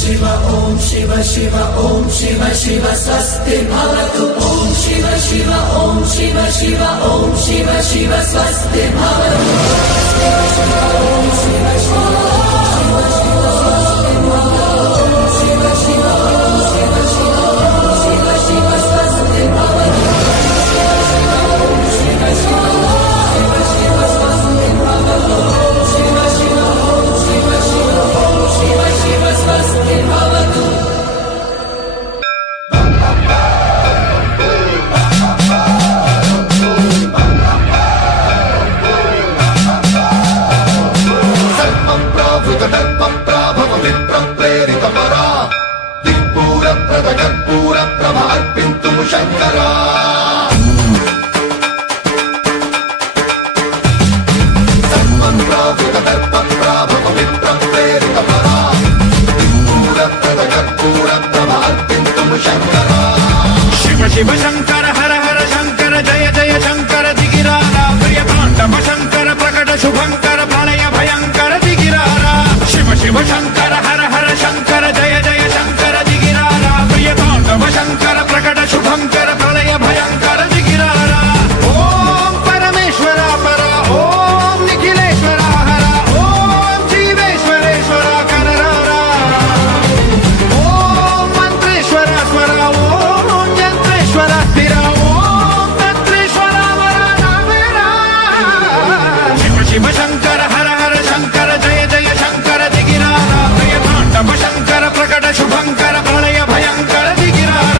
शिव ॐ शिव शिव ॐ शिव शिव स्वस्ति भवतु ॐ शिव शिव ॐ शिव शिव ॐ शिव शिव स्वस्ति भवतु शिव शिव ॐ शिव शिव शिव शिव शिव शिव शिव शिव स्वस्ति भवतु शिव शिव शिव शिव स्वस्ति भवतु शिव शिव शिव शिव शिव शिव स्वस्ति भवतु शंकरा शिव शिव शंकर हर हर शंकर जय जय शंकर दिगिरारा प्रियतांडव शंकर प्रकट शुभंकर प्रलय भयंकर दिगिरारा शिव शिव शंकर